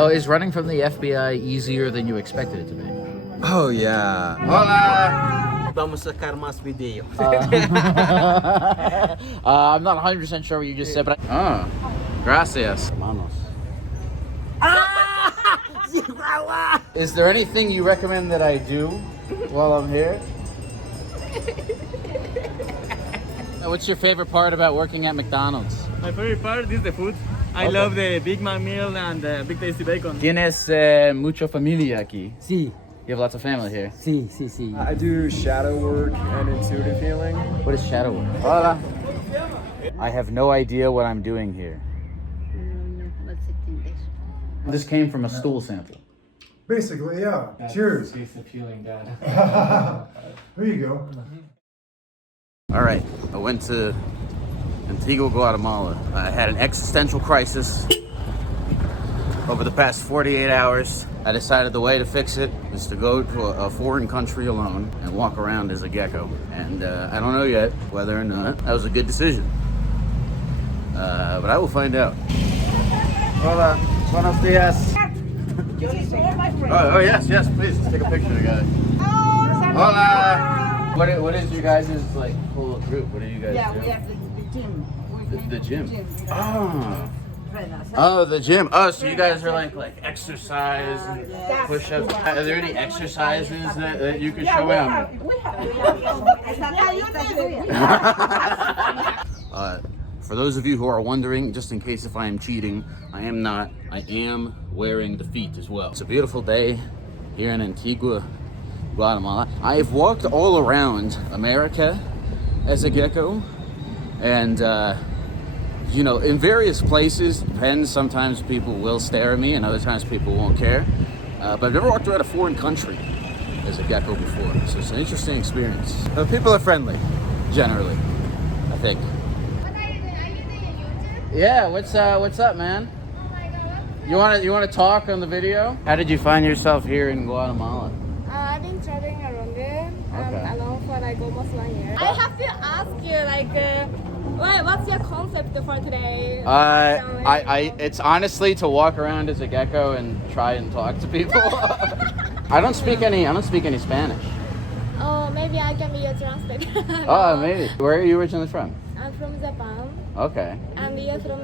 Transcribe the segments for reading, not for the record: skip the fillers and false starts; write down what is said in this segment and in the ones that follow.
So is running from the FBI easier than you expected it to be? Oh yeah. Hola! Vamos a sacar más video. I'm not 100% sure what you just said, but gracias. Hermanos. Is there anything you recommend that I do while I'm here? What's your favorite part about working at McDonald's? My favorite part is the food. I love the Big Mac meal and the Big Tasty Bacon. ¿Tienes mucha familia aquí? Sí, You have lots of family here. sí, sí, sí. I do shadow work and intuitive healing. What is shadow work? Hola. I have no idea what I'm doing here. This came from a stool sample. Basically, yeah. Cheers. Taste of healing, Dad. There you go. All right, I went to Antigua, Guatemala. I had an existential crisis over the past 48 hours. I decided the way to fix it is to go to a foreign country alone and walk around as a gecko. And I don't know yet whether or not that was a good decision. But I will find out. Hola, buenos dias. Oh yes, please, let's take a picture together. Hola. What is your guys' like whole group? What do you guys do? We have the gym. The gym. Oh, the gym. Oh, so you guys are like exercise and push-ups. Are there any exercises that you could show out? For those of you who are wondering, just in case if I am cheating, I am not. I am wearing the feet as well. It's a beautiful day here in Antigua, Guatemala. I've walked all around America as a gecko, and you know, in various places, depends, sometimes people will stare at me and other times people won't care. But I've never walked around a foreign country as a gecko before, so it's an interesting experience. People are friendly, generally, I think. What are you doing? Are you doing a YouTube? Yeah, what's up, man? Oh my god. You wanna talk on the video? How did you find yourself here in Guatemala? I've been traveling around there Okay. alone for like almost 1 year. I have to ask you what's your concept for today? It's honestly to walk around as a gecko and try and talk to people. I don't speak any Spanish. Oh, maybe I can be your translator. Oh, maybe. Where are you originally from? I'm from Japan Okay. and you're from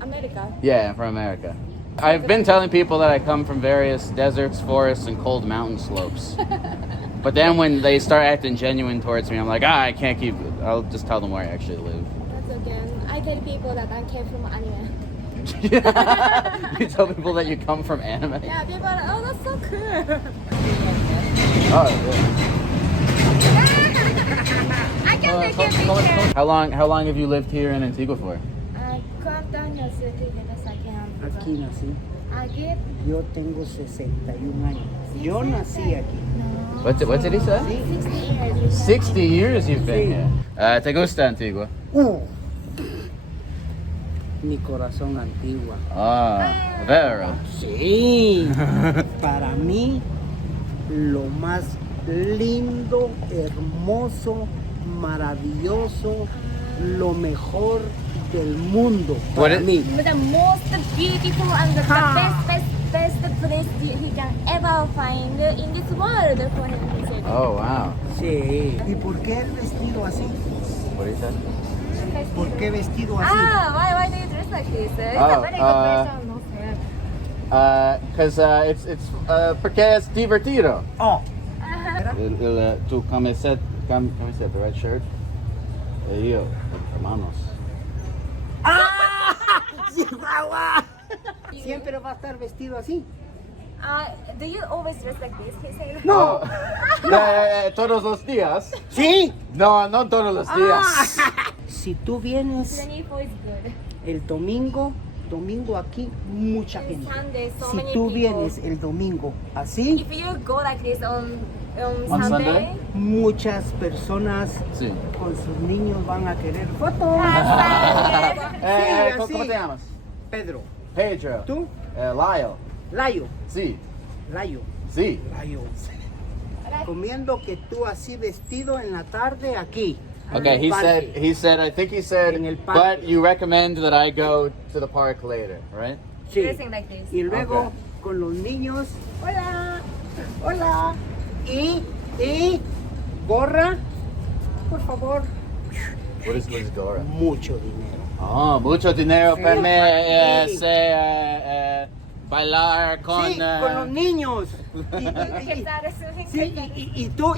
America. Yeah, I'm from America. I've been telling people that I come from various deserts, forests, and cold mountain slopes. But then when they start acting genuine towards me, I'm like, I can't keep it. I'll just tell them where I actually live. That's okay. I tell people that I came from anime. You tell people that you come from anime? Yeah, people are like, oh, that's so cool. Oh, I can take a yeah. picture. How long have you lived here in Antigua for? ¿Cuántos años tienes aquí en Antigua? Aquí nací. Aquí. Yo tengo 61 años. Yo nací aquí. What did he say? 60 years. 60 years you've been here. ¿Te gusta Antigua? Mi corazón Antigua. Ah, vero. Sí. Para mí, lo más lindo, hermoso, maravilloso, lo mejor del mundo. Para mí. The most beautiful and the best place he can ever find in this world for him. He said. Oh, wow. Sí. ¿Y por qué el vestido así? What did he say? ¿Por qué vestido así? Why do you dress like this? It's Oh, a very good question. No fair. Because it's porque es divertido. Oh. Tu camiseta, the red shirt. Yo, hermanos. ¡Chihuahua! Siempre va a estar vestido así. Do you always dress like this? He said. No. Todos los días. Sí. No todos los días. Si tú vienes The info is good. el domingo aquí, mucha gente. Sunday, so Si many tú people. vienes el domingo así, If you go like this on On Sunday, Sunday? muchas personas Sí. con sus niños van a querer fotos. ¿Cómo así. te llamas? Pedro, Pedro. ¿tú? Lyle. Layo, Sí. Layo, Sí. Layo. Comiendo que tú así vestido en la tarde aquí. Okay, En el parque. he said, I think he said, En el parque. but you recommend that I go to the park later, right? Sí. dressing like this. Y luego Okay. con los niños, hola, hola. Y gorra, por favor, What is Dora? mucho dinero. Oh, mucho dinero Sí, para mí sí. bailar con... Sí, con los niños. ¿Qué tal eso? Sí, y tú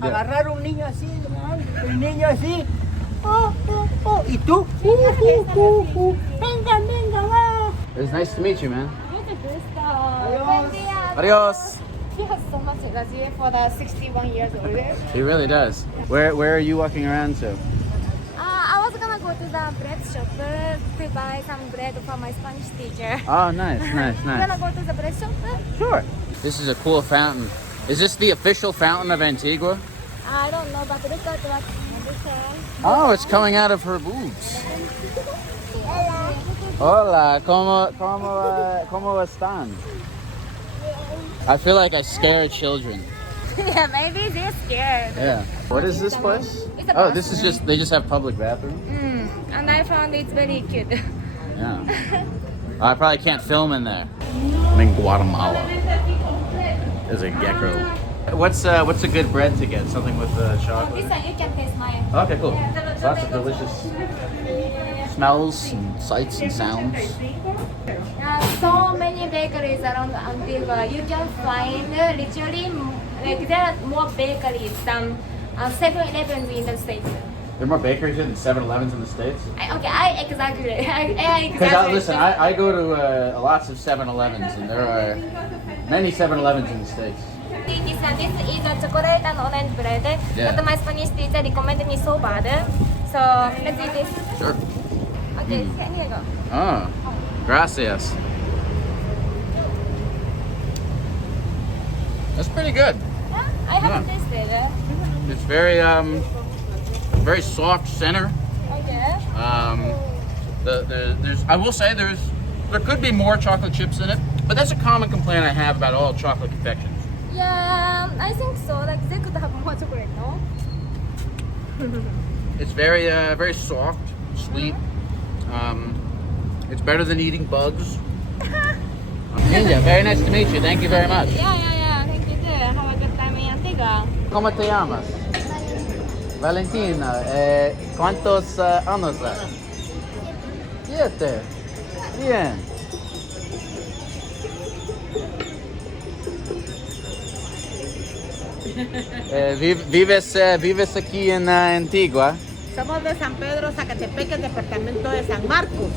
Yeah. agarrar un niño así, ¿verdad? El niño así. Y tú, venga, venga, va. It's nice to meet you, man. Buen día. Adios. He has so much energy for the 61 years old. He really does. Where are you walking around to? I was gonna go to the bread shop to buy some bread for my Spanish teacher. Oh, nice, nice, You wanna nice. go to the bread shop? Sure. This is a cool fountain. Is this the official fountain of Antigua? I don't know, but look at what this is. Oh, it's coming out of her boobs. Hola, ¿cómo están? I feel like I scare children. Yeah, maybe they're scared. Yeah. What is this place? It's a Oh, bus. this is just, they just have public bathrooms? And I found it's very cute. Yeah. I probably can't film in there. I'm in Guatemala. There's a gecko. What's a good bread to get? Something with chocolate? This one you can taste mine. Okay, cool. Lots of delicious smells and sights and sounds. So many bakeries around Antigua. You can find literally like there are more bakeries than 7-Elevens in the States. There are more bakeries here than 7-Elevens in the States? I exaggerate. I Because exaggerate. listen, I go to lots of 7-Elevens and there are many 7-Elevens in the States. This is a chocolate and orange bread. Yeah. But my Spanish teacher recommended me so bad. So let's eat this. Sure. Okay, here you go. Oh, gracias. That's pretty good. Yeah, I haven't tasted. It's very soft center. Okay. There's I will say there could be more chocolate chips in it, but that's a common complaint I have about all chocolate confections. Yeah, I think so. Like they could have more chocolate, no? It's very soft, sweet. It's better than eating bugs. Ninja, very nice to meet you. Thank you very much. Yeah. Thank you too. Have a good time in Antigua. ¿Cómo te llamas? Valentina. ¿Cuántos años? 7. Bien. ¿Vives aquí en Antigua? Somos de San Pedro, Zacatepeque, departamento de San Marcos.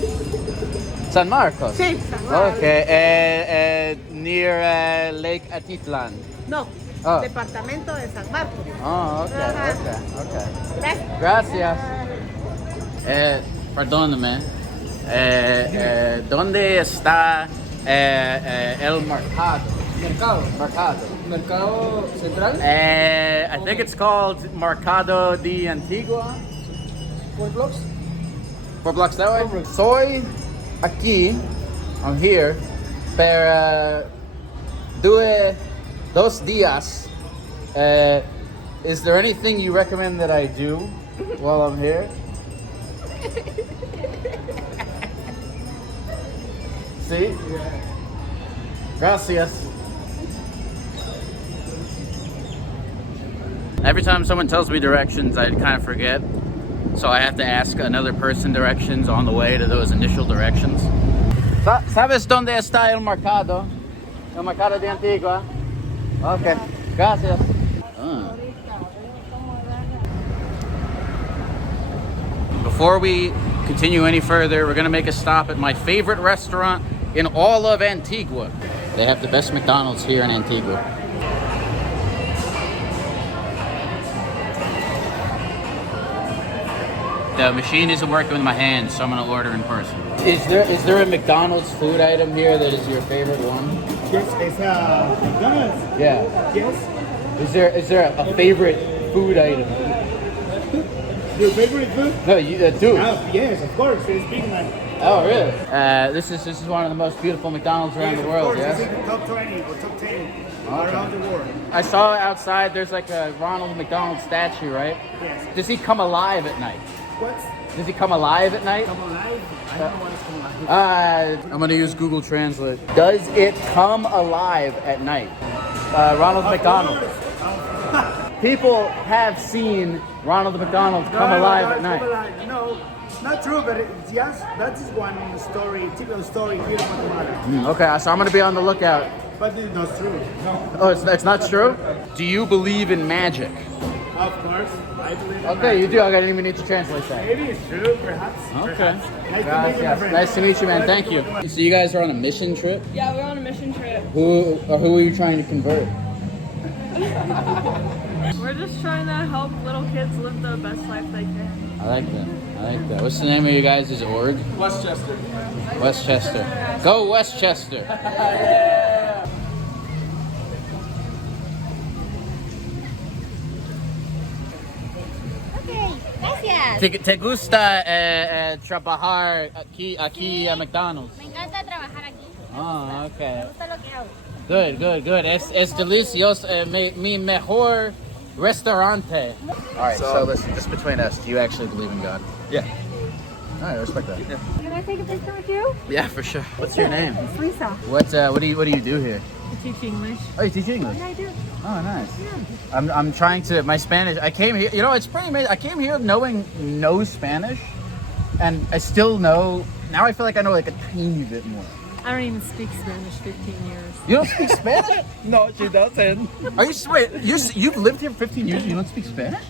San Marcos? Sí, San Marcos. Okay. Near Lake Atitlan. No, Oh. departamento de San Marcos. Oh, Ajá. okay. Gracias. Gracias. Perdóname. ¿Dónde está el mercado? Mercado Central. I think it's called Mercado de Antigua. 4 blocks. 4 blocks that way? Soy aquí, I'm here, per 2 días. Is there anything you recommend that I do while I'm here? See? Gracias. Every time someone tells me directions, I kind of forget. So I have to ask another person directions on the way to those initial directions. ¿Sabes dónde está el mercado? El mercado de Antigua? Okay. Gracias. Before we continue any further, we're going to make a stop at my favorite restaurant in all of Antigua. They have the best McDonald's here in Antigua. The machine isn't working with my hands, so I'm going to order in person. Is there a McDonald's food item here that is your favorite one? Yes, it's McDonald's. Yeah. Yes. Is there a favorite food item? Your favorite food? No, you do. Yes, of course. It's Big Mac. Oh, really? This is one of the most beautiful McDonald's around the world. Yes, Yes. it's in the top 20 or top 10 around the world. I saw outside. There's like a Ronald McDonald statue, right? Yes. Does he come alive at night? What? Does he come alive at night? Come alive? I don't know what is come alive. I'm gonna use Google Translate. Does it come alive at night? Ronald McDonald. People have seen Ronald McDonald come alive at night. No, not true, but yes, that is one story, typical story here in Guatemala. Okay, so I'm gonna be on the lookout. But it's not true. No. Oh, it's not true? Do you believe in magic? Of course, I believe in Okay, that. you do. I didn't even need to translate that. Maybe it's true, perhaps. Okay. Perhaps. Nice to meet you, my friend. Nice to meet you, man. Thank you. So you guys are on a mission trip? Yeah, we're on a mission trip. Who are you trying to convert? We're just trying to help little kids live the best life they can. I like that. I like that. What's the name of you guys' org? Westchester. Westchester. Go Westchester. Okay, gracias. ¿Te gusta trabajar aquí a McDonald's? Me encanta trabajar aquí. Oh, okay. Me gusta lo que hago. Good. Es delicioso. Mi mejor restaurante. All right, so listen, just between us, do you actually believe in God? Yeah. All right, I respect that. Can I take a picture with you? Yeah, for sure. What's your name? It's Lisa. What do you do here? I teach English. Oh, you teach English? Yeah, I do. Oh, nice. I'm trying to, my Spanish, I came here, it's pretty amazing. I came here knowing no Spanish, and I still know, now I feel like I know like a tiny bit more. I don't even speak Spanish 15 years. You don't speak Spanish? No, she doesn't. Are you, wait, you've lived here for 15 years and you don't speak Spanish?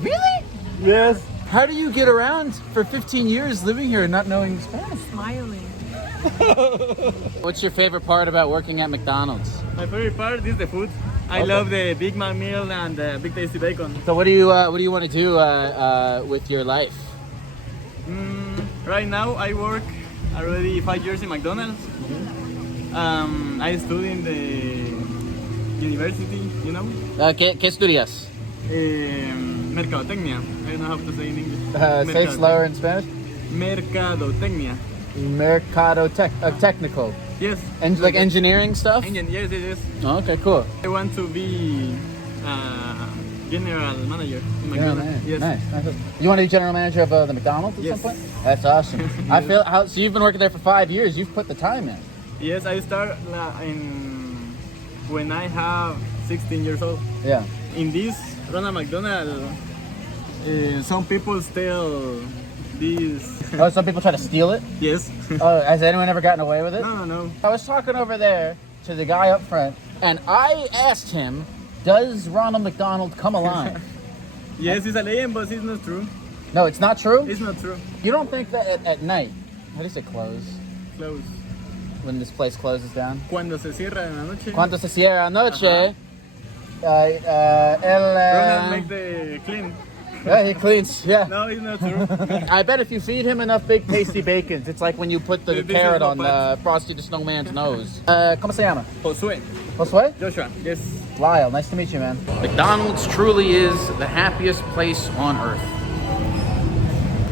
Really? Yes. How do you get around for 15 years living here and not knowing Spanish? Smiling. What's your favorite part about working at McDonald's? My favorite part is the food. I love the Big Mac meal and the big tasty bacon. So what do you want to do with your life? Right now I work already 5 years in McDonald's. I study in the university, you know. ¿Qué estudias? Mercadotecnia. I don't know how to say in English. Say it slower in Spanish. Mercadotecnia. Technical. Yes. And like engineering stuff? Yes. Oh, okay, cool. I want to be general manager in McDonald's. Yeah, Yes. nice. You want to be general manager of the McDonald's at Yes. some point? That's awesome. I feel so you've been working there for 5 years. You've put the time in. Yes, I start when I have 16 years old. Yeah. In this Ronald McDonald, some people steal this. Oh, some people try to steal it. Yes. Oh, has anyone ever gotten away with it? No. I was talking over there to the guy up front, and I asked him, "Does Ronald McDonald come alive?" Yes, it's a legend, but it's not true. No, it's not true. It's not true. You don't think that at night? How do you say close? Close. When this place closes down? Cuando se cierra en la noche. Cuando se cierra anoche, Ronald make the clean. yeah, he cleans. Yeah. No, it's not true. I bet if you feed him enough big tasty bacons, it's like when you put the This is carrot not on bad. Frosty the Snowman's nose. ¿Cómo se llama? Josué. Josué? Joshua. Yes. Lyle, nice to meet you, man. McDonald's truly is the happiest place on earth.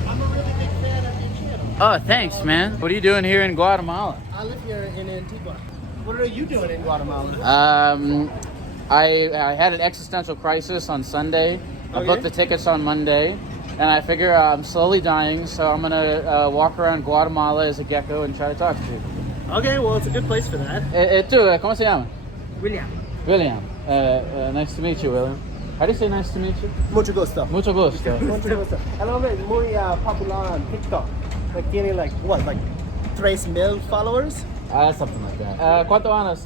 I'm a really big fan of your channel. Oh, thanks, man. What are you doing here in Guatemala? I live here in Antigua. What are you doing in Guatemala? I had an existential crisis on Sunday. I booked the tickets on Monday, and I figure I'm slowly dying, so I'm gonna walk around Guatemala as a gecko and try to talk to people. Okay, well, it's a good place for that. Tú, ¿cómo se llama? William. William. Nice to meet you, William. How do you say nice to meet you? Mucho gusto. Mucho gusto. Mucho gusto. El hombre es muy popular on TikTok. Like, tiene like 3,000 followers? Something like that. ¿Cuántos años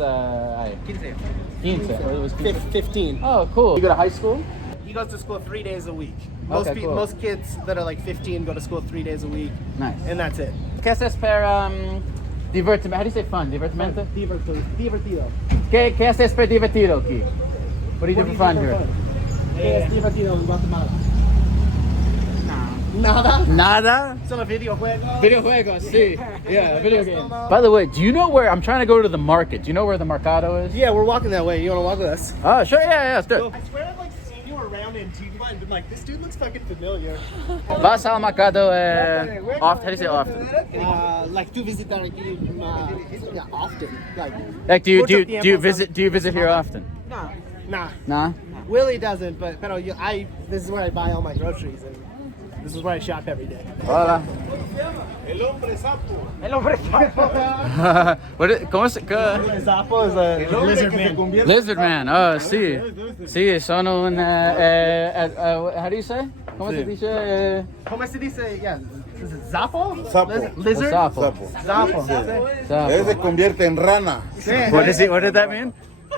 hay? 15. 15. It was 15. 15. Oh, cool. You go to high school? He goes to school 3 days a week. Okay, cool. Most kids that are like 15 go to school 3 days a week. Nice. And that's it. ¿Qué haces para divertimento? How do you say fun? Divertimento? Divertido. ¿Qué haces para divertido aquí? What do you do for fun here? ¿Qué es divertido en Guatemala? Nada. Nada? Solo videojuegos. Videojuegos, sí. Yeah, video games. By the way, do you know where, I'm trying to go to the market. Do you know where the mercado is? Yeah, we're walking that way. You want to walk with us? Oh, sure, yeah, let's do it. I swear I've like seen you around Antigua and been like, this dude looks fucking familiar. Vas al mercado often? How do you say often? Like to visit aquí, yeah, often. Like, do you visit here often? Nah. Nah? Willie doesn't, but this is where I buy all my groceries. And This is where I shop every day. Hola. El hombre sapo. ¿Cómo se El sapo is a lizard man. Lizard man. Oh, sí. Sí, son un how do you say? ¿Cómo se dice? ¿Cómo se dice? Yeah. Is it Zapo? Sapo. Lizard? Sapo. Zapo. Él se convierte en rana. What did that mean?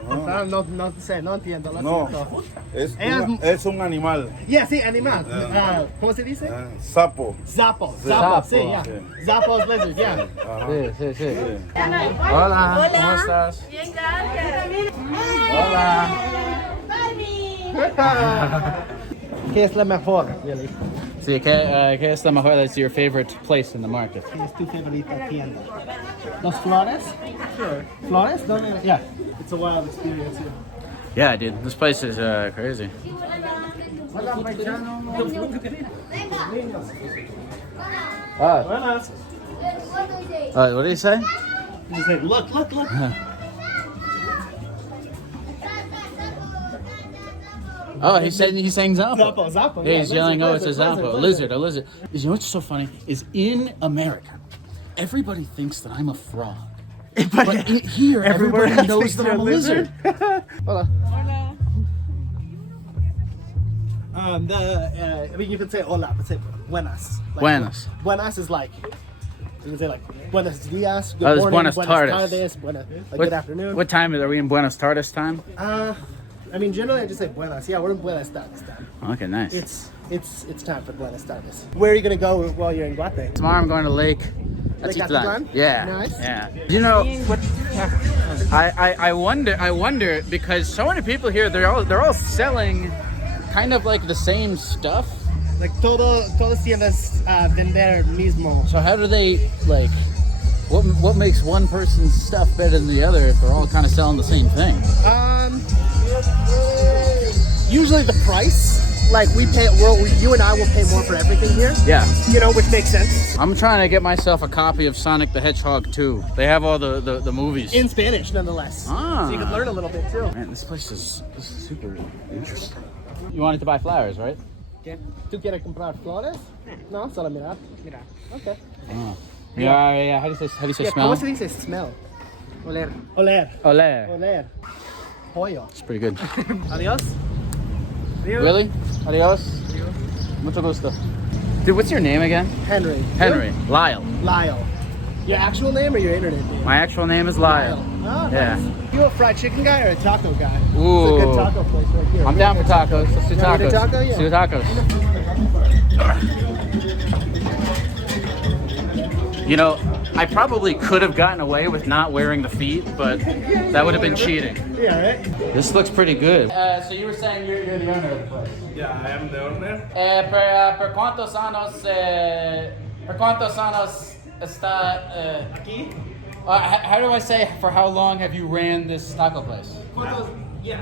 No sé, no entiendo. Lo No, siento. es un animal. Yeah, sí, animal. ¿Cómo se dice? Sapo. Zapo. Zapo. Sí, yeah. Zapo's lizard, yeah. Sí. Hola, ¿cómo estás? Bien, gracias. Hola. ¿Qué es la mejor, really? Sí, ¿qué es la mejor? That's your favorite place in the market. ¿Qué es tu favorita tienda? ¿Los Flores? Sure. ¿Flores? ¿Dónde? Yeah. It's a wild experience here. Yeah, dude, this place is crazy. Buenas. What did he say? He said, look. Oh, he's saying Zappo. Zapo. Yeah, he's yelling, oh, it's a lizard, Zappo. A lizard. You know what's so funny? Is in America, everybody thinks that I'm a frog. But here, everybody knows that I'm a lizard. Hola. Hola. I mean, you can say hola, but say buenas. Like, Buenas. Buenas is like, you can say like buenos dias, good Oh, it's morning, Buenas tardes. Good afternoon. What time are we in Buenos Tardes time? I mean, generally I just say buenas. Yeah, we're in Buenas tardes time. Okay, nice. It's time for Buenas tardes. Where are you gonna go while you're in Guate? Tomorrow I'm going to Lake Atitlan? Yeah. Nice. Yeah. You know, I wonder because so many people here they're all selling kind of like the same stuff. Like todos tiendas vender mismo. So how do they like what makes one person's stuff better than the other if they're all kind of selling the same thing? Usually the price. Like you and I will pay more for everything here. Yeah. You know, which makes sense. I'm trying to get myself a copy of Sonic the Hedgehog 2. They have all the movies. In Spanish, nonetheless. Ah. So you can learn a little bit too. Man, this place is super interesting. You wanted to buy flowers, right? ¿Qué? ¿Tú quieres comprar flores? No, solo mirar. Okay. Oh. Yeah. How do you say smell? ¿Cómo se dice smell? Oler. Olé. Pollo. It's pretty good. Adios. Willie? Adios. Mucho gusto. Dude, what's your name again? Henry. Lyle. Lyle. Your actual name or your internet name? My actual name is Lyle. Oh, Yeah. nice. You a fried chicken guy or a taco guy? Ooh. It's a good taco place right here. I'm down for tacos. Let's do You wanna tacos. do taco? Yeah. Let's do tacos. You know, I probably could have gotten away with not wearing the feet, but that would have been cheating. Yeah, right? This looks pretty good. So you were saying you're the owner of the place? Yeah, I am the owner. Per cuántos años está Aquí? how do I say for how long have you ran this taco place? Yeah.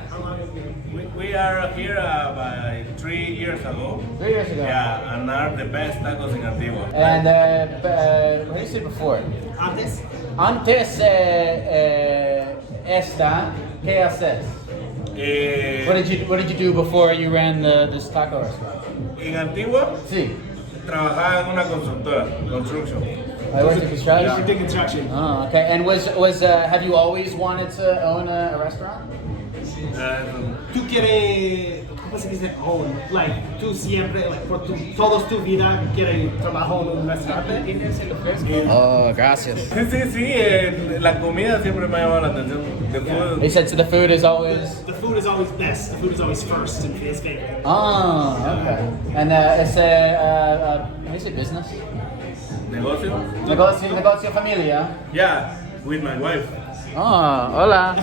We are here by 3 years ago. 3 years ago. Yeah, and are the best tacos in Antigua. And what did you say before? Antes? Antes esta, ¿qué haces? What did you do before you ran this taco restaurant? En Antigua, Sí. trabajaba en una constructora, construction. I worked in construction. Yeah. Did construction. Oh, okay. And was have you always wanted to own a restaurant? ¿Tú quieres, cómo se dice, own? Like, tú siempre, like, por toda tu vida quieres trabajar en un restaurante? Oh, gracias. Sí, la comida siempre me ha llamado la atención. The food. They said so the food is always. The food is always best. The food is always first and his favorite. Oh, okay. And it's how do you say business? Negocio? Negocio familia. Yeah, with my wife. Oh, hola.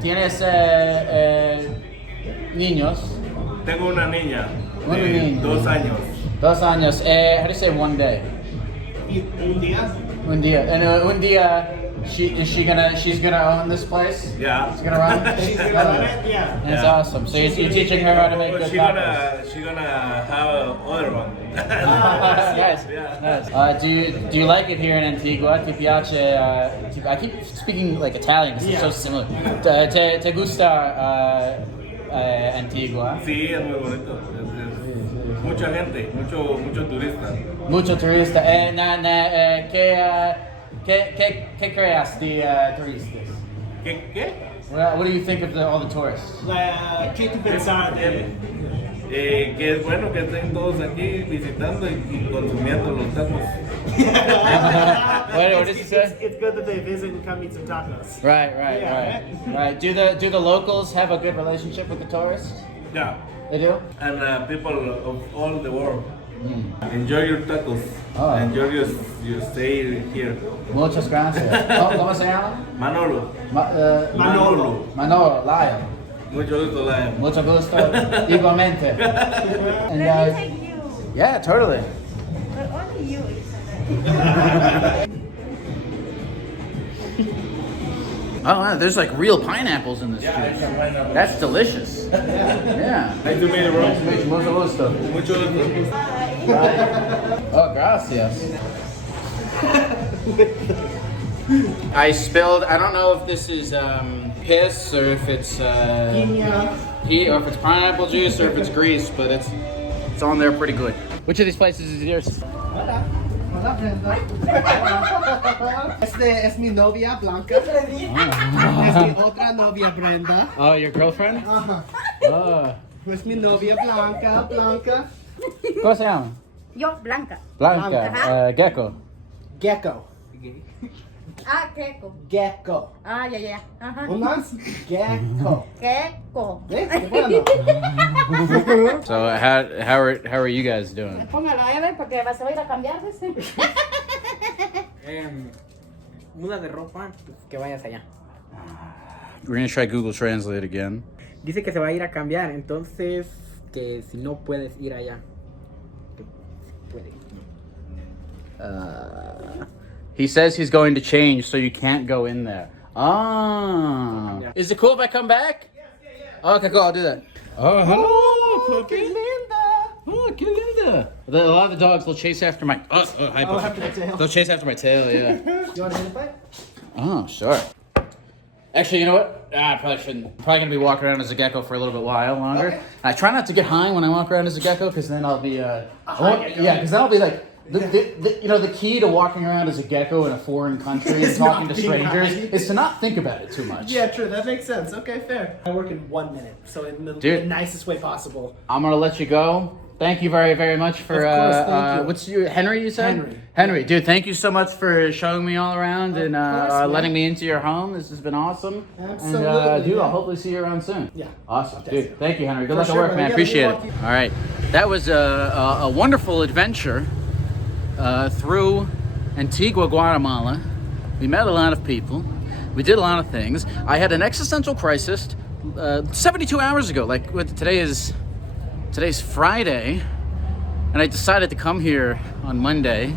¿Tienes niños? Tengo una niña Una de niña. 2 años. 2 años. How do you say one day? Un día? Un día. And un día, she's gonna own this place? Yeah. She's gonna run? She's gonna run it? Yeah. That's awesome. So you're teaching her how to make good tacos. She's gonna have other one. Nice. Yeah. Nice. Do you like it here in Antigua? Ti piace? I keep speaking like Italian because it's so similar. Te gusta Antigua? Sí, es muy bonito. Mucha gente, mucho turista. Mucho turista. ¿Qué creas de turistas? ¿Qué? What do you think of all the tourists? ¿Qué tú pensar de Que es bueno que estén todos aquí visitando y consumiendo los tacos. What did you say? It's good that they visit and come eat some tacos. Right. Do the locals have a good relationship with the tourists? Yeah. They do? And people of all the world. Enjoy your tacos. Oh. Enjoy your stay here. Muchas gracias. ¿Cómo se llama? Manolo. Manolo, Lyle. Mucho gusto, Lion. Mucho gusto. Igualmente. And, Let me take you. yeah, totally. But only you, Elizabeth. Oh, wow, there's like real pineapples in this juice. That's delicious. Yeah. Nice to meet you, bro. Nice to meet you. Mucho gusto. Mucho gusto. Oh, gracias. I spilled, I don't know if this is piss or if it's or if it's pineapple juice or if it's grease, but it's on there pretty good. Which of these places is yours? Hola, Brenda. Es mi novia Blanca. Es mi otra novia Brenda. Oh, your girlfriend? Ajá. Oh. Es mi novia Blanca. ¿Cómo se llama? Yo, Blanca. Blanca. Gecko. Gecko. Ah, Gecko. Gecko. Ah, ya. Ajá. ¿Un más? Gecko. Gecko. Qué bueno. So how are you guys doing? Póngalo a ver porque se va a ir a cambiar. Muda de ropa, que vayas allá. We're gonna try Google Translate again. Dice que se va a ir a cambiar, entonces que si no puedes ir allá. Que puede. He says he's going to change, so you can't go in there. Ah. Yeah. Is it cool if I come back? Yeah. Okay, cool. I'll do that. Oh, hello, Cookie. Oh, qué linda. A lot of the dogs will chase after my. Hi, after the tail. They'll chase after my tail. Yeah. You want to hit it? Oh, sure. Actually, you know what? I probably shouldn't. Probably gonna be walking around as a gecko for a little bit while longer. Okay. I try not to get high when I walk around as a gecko, because then I'll be because then I'll be like. The key to walking around as a gecko in a foreign country and talking to strangers is to not think about it too much. Yeah, true. That makes sense. Okay, fair. I work in 1 minute, so in the nicest way possible. I'm gonna let you go. Thank you very, very much for. Of course, thank you. What's your Henry? You said Henry, dude. Thank you so much for showing me all around and course, letting me into your home. This has been awesome. Absolutely, And dude, yeah. I'll hopefully see you around soon. Yeah. Awesome, Definitely. dude. Thank you, Henry. Good For luck at sure, work, brother. man. Yeah, Appreciate good it. luck. All right, that was a wonderful adventure through Antigua, Guatemala. We met a lot of people. We did a lot of things. I had an existential crisis 72 hours ago. Like today's Friday, and I decided to come here on Monday,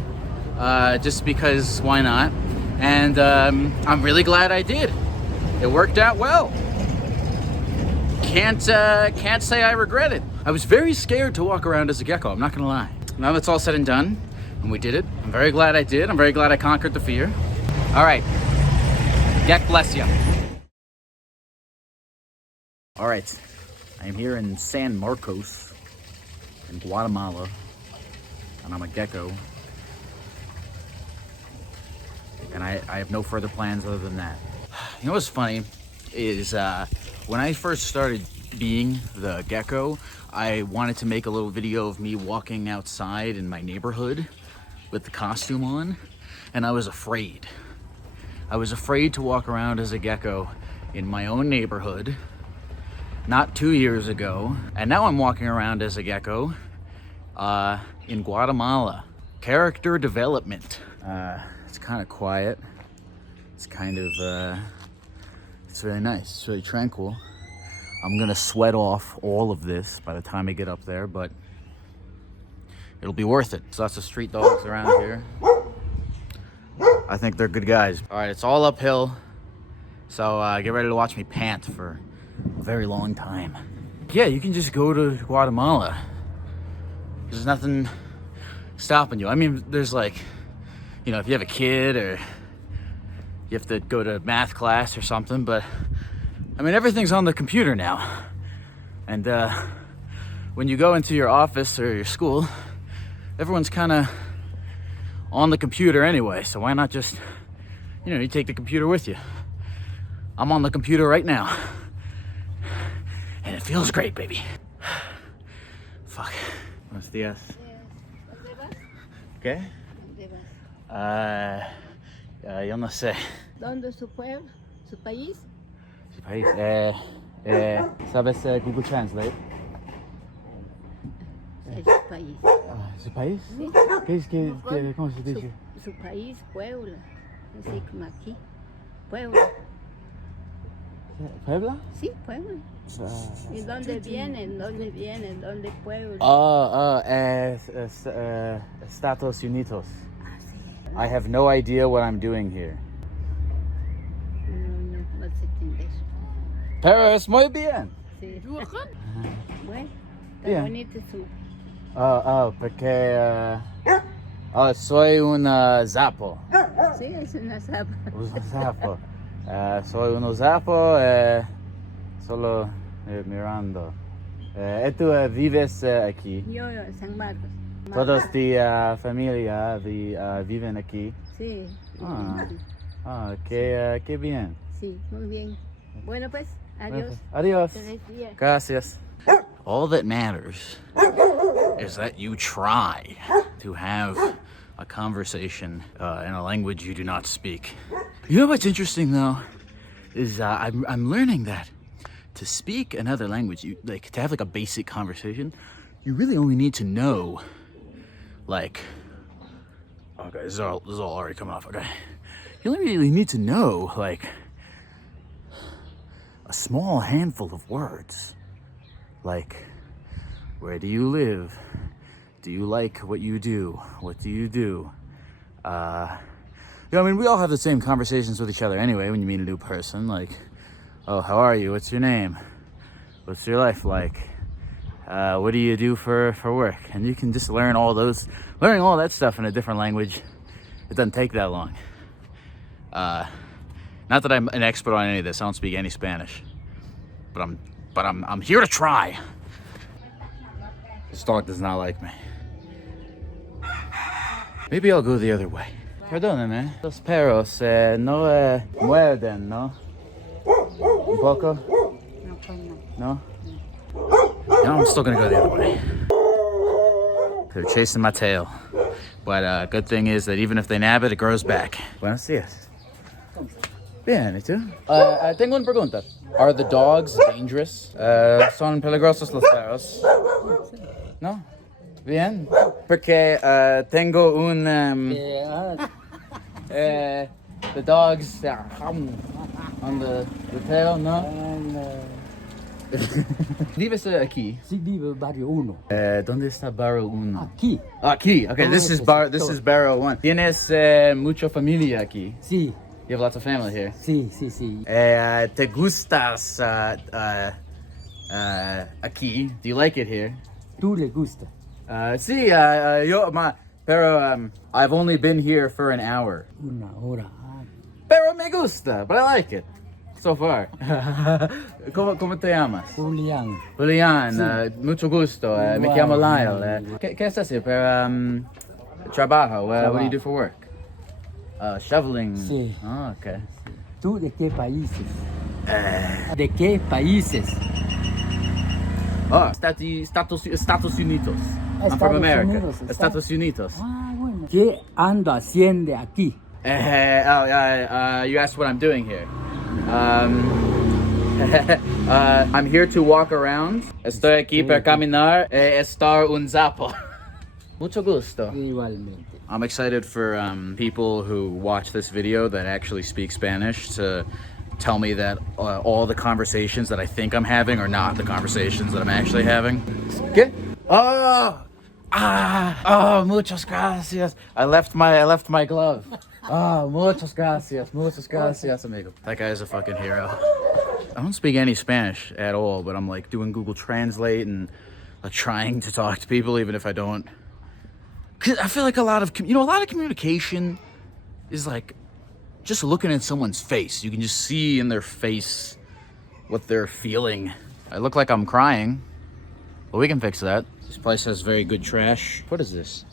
just because why not? And I'm really glad I did. It worked out well. Can't say I regret it. I was very scared to walk around as a gecko. I'm not gonna lie. Now that's all said and done, and we did it. I'm very glad I did. I'm very glad I conquered the fear. All right. God bless you. All right. I am here in San Marcos in Guatemala, and I'm a gecko. And I have no further plans other than that. You know what's funny is when I first started being the gecko, I wanted to make a little video of me walking outside in my neighborhood with the costume on, and I was afraid. I was afraid to walk around as a gecko in my own neighborhood not 2 years ago, and now I'm walking around as a gecko in Guatemala. Character development. It's kind of quiet. It's kind of, it's very nice. It's really tranquil. I'm gonna sweat off all of this by the time I get up there, but it'll be worth it. There's lots of street dogs around here. I think they're good guys. All right, it's all uphill, so get ready to watch me pant for a very long time. Yeah, you can just go to Guatemala. There's nothing stopping you. I mean, there's like, you know, if you have a kid or you have to go to math class or something, but I mean, everything's on the computer now. And when you go into your office or your school, everyone's kind of on the computer anyway, so why not just, you know, you take the computer with you. I'm on the computer right now. And it feels great, baby. Fuck. Buenos días. ¿Qué? Yo no sé. ¿Dónde es su pueblo? ¿Su país? Su país. ¿Sabes Google Translate? Es su país. ¿Su país? Sí. ¿Qué es cómo se dice? Su país, Puebla. Así como aquí. Puebla. ¿Puebla? Sí, Puebla. ¿Y dónde vienen? ¿Dónde vienen? ¿Dónde Puebla? Estados Unidos. Ah, sí. I have no idea what I'm doing here. No sé entender. Pero es muy bien. Sí. Bueno, está Bien. bonito su... Porque soy un zapo. Sí, es una zapa. Un zapo. Soy un zapo, solo mirando. ¿Y tú vives aquí? Yo, San Marcos. ¿Todos de familia viven aquí? Sí. Qué bien. Sí, muy bien. Bueno, pues, adiós. Adiós. Feliz día. Gracias. All that matters is that you try to have a conversation in a language you do not speak. You know what's interesting though is I'm learning that to speak another language, to have like a basic conversation, you really only need to know like, okay, this is all already coming off. Okay, you only really need to know like a small handful of words. Like, where do you live? Do you like what you do? What do you do? I mean, we all have the same conversations with each other anyway when you meet a new person. Like, oh, how are you? What's your name? What's your life like? What do you do for work? And you can just learning all that stuff in a different language. It doesn't take that long. Not that I'm an expert on any of this. I don't speak any Spanish, but I'm here to try. This dog does not like me. Maybe I'll go the other way. Perdóname. Los perros no muerden, ¿no? Un poco? No? No, I'm still gonna go the other way. They're chasing my tail. But good thing is that even if they nab it grows back. Buenos días. Bien, ¿y tú? Tengo una pregunta. Are the dogs dangerous? ¿Son peligrosos los perros? ¿No? Bien. Porque tengo un... the dogs on the tail, ¿no? ¿Vives aquí? Sí, vivo barrio 1. ¿Dónde está barrio 1? Aquí. Aquí. Okay, this is barrio 1. ¿Tienes mucha familia aquí? Sí. You have lots of family here. Sí, sí, sí. ¿Te gustas aquí? Do you like it here? ¿Tú le gusta? Sí, pero I've only been here for an hour. Una hora. Pero me gusta, but I like it so far. ¿Cómo te llamas? Julián. Julián, Sí. Mucho gusto. Me llamo Lyle. ¿Qué estás haciendo? Trabajo. What do you do for work? Shoveling. Sí. Oh, okay. ¿Tú de qué países? ¿De qué países? Oh, Estados Unidos. I'm from America. Unidos, Estados Unidos. Ah, bueno. ¿Qué ando haciendo aquí? You asked what I'm doing here. I'm here to walk around. Estoy aquí para caminar. Estar un zapo. Mucho gusto. Igualmente. I'm excited for people who watch this video that actually speak Spanish to tell me that all the conversations that I think I'm having are not the conversations that I'm actually having. ¿Qué? Muchas gracias. I left my glove. Muchas gracias, amigo. That guy is a fucking hero. I don't speak any Spanish at all, but I'm like doing Google Translate and like trying to talk to people even if I don't. Cause I feel like a lot of communication is like just looking at someone's face. You can just see in their face what they're feeling. I look like I'm crying. Well, we can fix that. This place has very good trash. What is this?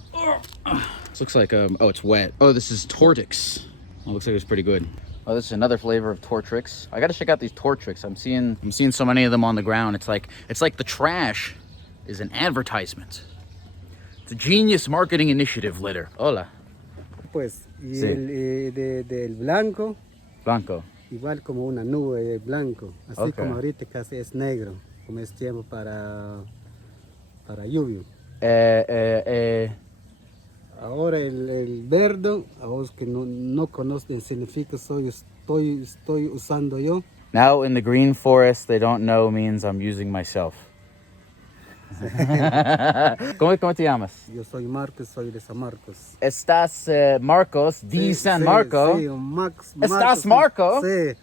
This looks like, oh, it's wet. Oh, this is Tortrix. Oh, looks like it's pretty good. Oh, this is another flavor of Tortrix. I gotta check out these Tortrix. I'm seeing so many of them on the ground. It's like the trash is an advertisement. It's a genius marketing initiative letter. Hola. Pues, y Sí. del blanco, Blanco. igual como una nube de blanco, así Okay. como ahorita casi es negro, como es tiempo para lluvia. Ahora el verde, a vos que no conocen significa estoy usando yo. Now in the green forest, they don't know means I'm using myself. ¿Cómo te llamas? Yo soy Marcos, soy de San Marcos. Estás Marcos de San Marco. Sí, Estás Marco. Sí.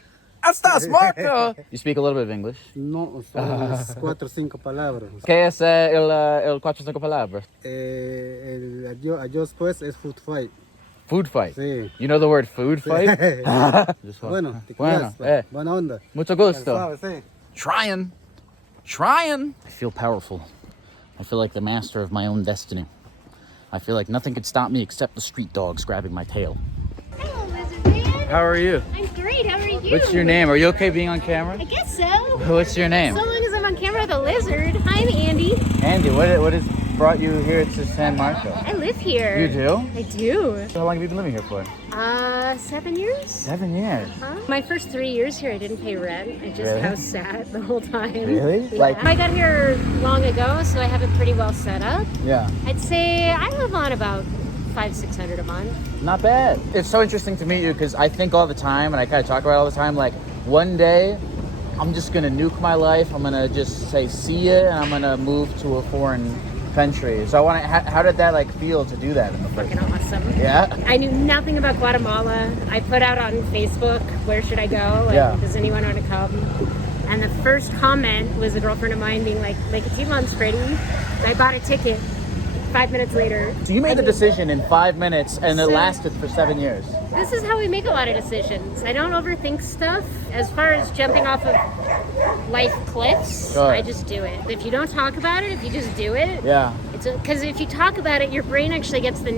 Estás Marco. You speak a little bit of English. No, son 4 o 5 palabras. ¿Qué es el 4 o 5 palabras? El adiós pues es food fight. Food fight. Sí. You know the word food fight? Bueno, te Bueno, cuidas, buena onda. Mucho gusto. Ya sabes, sí. Trying. I feel powerful. I feel like the master of my own destiny. I feel like nothing could stop me except the street dogs grabbing my tail. Hello, Lizard Man. How are you? I'm great. How are you? What's your name? Are you okay being on camera? I guess so. What's your name? So long as I'm on camera with a lizard. Hi, I'm Andy. Andy, what has brought you here to San Marco? I live here. You do? I do. So how long have you been living here for? 7 years. 7 years. My first 3 years here, I didn't pay rent. I just Really? house sat the whole time. Really? Yeah. Like- I got here long ago, so I have it pretty well set up. Yeah. I'd say I live on about $500-600 a month. Not bad. It's so interesting to meet you because I think all the time, and I kind of talk about it all the time, like one day I'm just gonna nuke my life. I'm gonna just say see ya, and I'm gonna move to a foreign country. So I want to. How did that like feel to do that in the first? Fucking awesome. Yeah. I knew nothing about Guatemala. I put out on Facebook, where should I go? And Yeah. does anyone want to come? And the first comment was a girlfriend of mine being like Timon's pretty. I bought a ticket 5 minutes later. So you made the decision in 5 minutes, and it So- lasted for 7 years. This is how we make a lot of decisions. I don't overthink stuff. As far as jumping off of life cliffs, Sure. I just do it. If you don't talk about it, if you just do it, Yeah. it's because if you talk about it, your brain actually gets the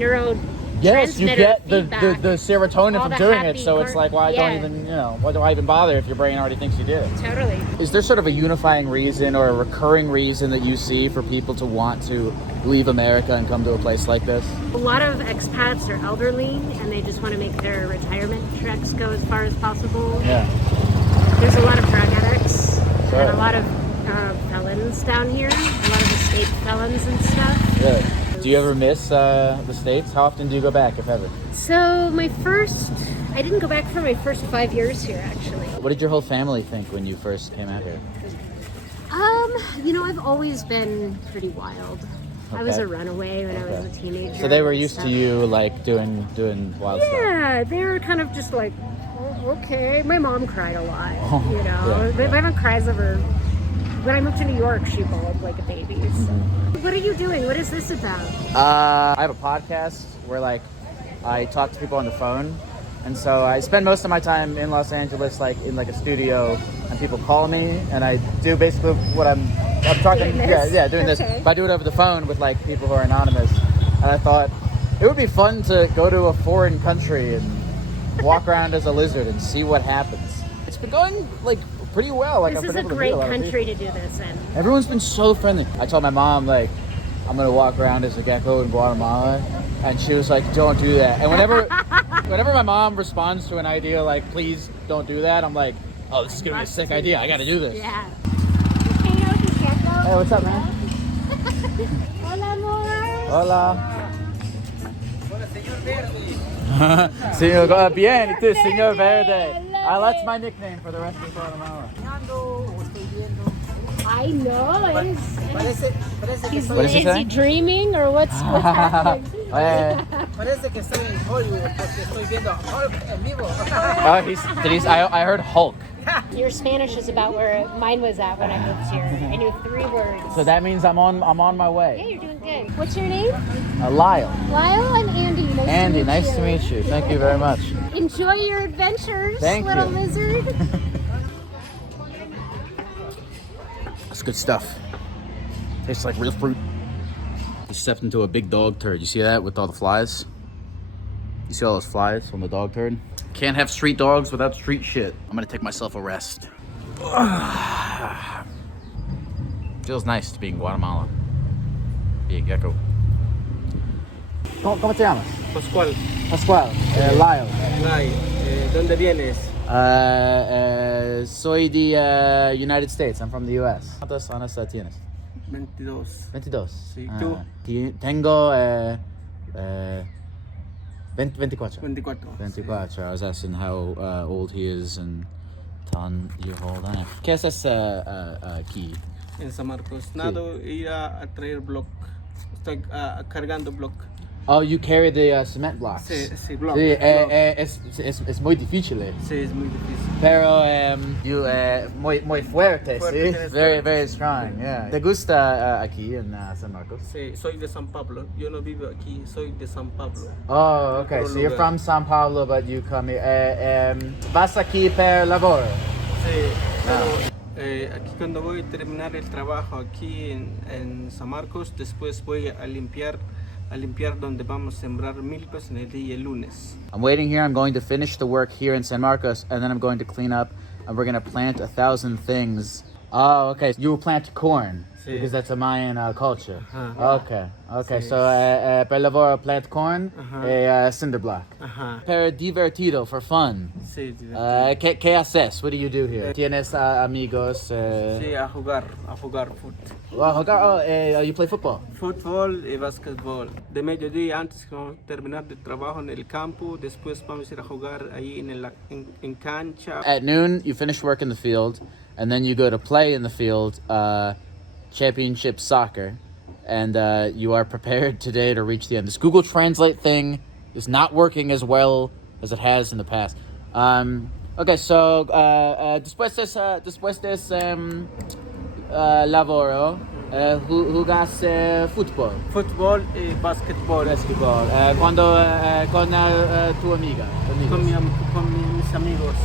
Yes, you neurotransmitter get feedback. the serotonin All from the doing it. happy So it's like, why yeah. don't even, why do I even bother if your brain already thinks you did it? Totally. Is there sort of a unifying reason or a recurring reason that you see for people to want to leave America and come to a place like this? A lot of expats are elderly and they just want to make their retirement treks go as far as possible. Yeah. There's a lot of drug addicts Sure. and a lot of felons down here, a lot of escape felons and stuff. Really? Do you ever miss the States? How often do you go back, if ever? So I didn't go back for my first 5 years here actually. What did your whole family think when you first came out here? I've always been pretty wild. I was Okay. a runaway when I was a teenager. So they were and used stuff. to you like doing wild stuff. Yeah, they were kind of just like, oh, okay. My mom cried a lot, Yeah. My mom cries over. When I moved to New York, she bawled like a baby. So. What are you doing? What is this about? I have a podcast where like I talk to people on the phone, and so I spend most of my time in Los Angeles, like in like a studio, and people call me, and I do basically what I'm talking. Doing this? Doing this. Okay. But I do it over the phone with like people who are anonymous, and I thought it would be fun to go to a foreign country and walk around as a lizard and see what happens. It's been going like pretty well. Like This I've is been a able to meet great lot of country people. to do this in. Everyone's been so friendly. I told my mom, like, I'm gonna walk around as a gecko in Guatemala, and she was like, don't do that. And whenever my mom responds to an idea like, please don't do that, I'm like, oh, this is gonna be a sick idea. I gotta do this. Yeah. Hey, what's up, man? Hola, amor. Hola. Señor, bien, y tú, Señor Verde. That's my nickname for the rest of Guatemala. I know. Parece What is he Is he saying? dreaming or what's happening? Parece que estoy en Hollywood porque estoy viendo Hulk en vivo. I heard Hulk. Your Spanish is about where mine was at when I moved here. I knew 3 words. So that means I'm on my Yeah, way. you're doing good. What's your name? Lyle. Lyle and Andy. Andy, nice to meet you. Thank you very much. Enjoy your adventures, Thank little you. lizard. That's good stuff. Tastes like real fruit. He stepped into a big dog turd. You see that with all the flies? You see all those flies on the dog turd? Can't have street dogs without street shit. I'm gonna take myself a rest. Feels nice to be in Guatemala. Be a gecko. ¿Cómo te llamas? Pascual. Pascual. Lyle. Lai, ¿dónde vienes? Soy de United States. I'm from the US. ¿Cuántos años tienes? 22. 22. Sí, ¿tú? Tengo 24. 24. 24. I was asking how old he is and telling you how old I am. ¿Qué haces aquí? En San Marcos. Nado ir a traer block. Estoy cargando block. Oh, you carry the cement blocks. Sí, block. Sí, block. es muy difícil. Sí, es muy difícil. Pero you muy fuerte, sí. Very strong. Yeah. ¿Te gusta aquí en San Marcos? Sí, soy de San Pablo. Yo no vivo aquí, soy de San Pablo. Oh, okay. So you're from San Pablo, but you come here. ¿Vas aquí per labor? Sí. Pero, aquí cuando voy a terminar el trabajo aquí en San Marcos, después voy a limpiar donde vamos a sembrar milpas en el día lunes. I'm waiting here. I'm going to finish the work here in San Marcos, and then I'm going to clean up, and we're going to plant 1,000 things. Oh, okay. You will plant corn, Sí. because that's a Mayan culture. Ajá. Okay. Sí. So, per labor, plant corn, a cinder block. Ajá. Per divertido, for fun. Sí, ¿Qué haces? What do you do here? ¿Tienes amigos? Sí, a jugar foot. You play football? Fútbol y básquetbol. De mediodía antes de terminar de trabajo en el campo, después vamos a ir a jugar ahí en cancha. At noon, you finish work in the field, and then you go to play in the field, championship soccer, and you are prepared today to reach the end. This Google Translate thing is not working as well as it has in the past. Okay, so después de laboro, jugas fútbol. Fútbol y básquetbol. Cuando con tu amiga. Con mis amigos.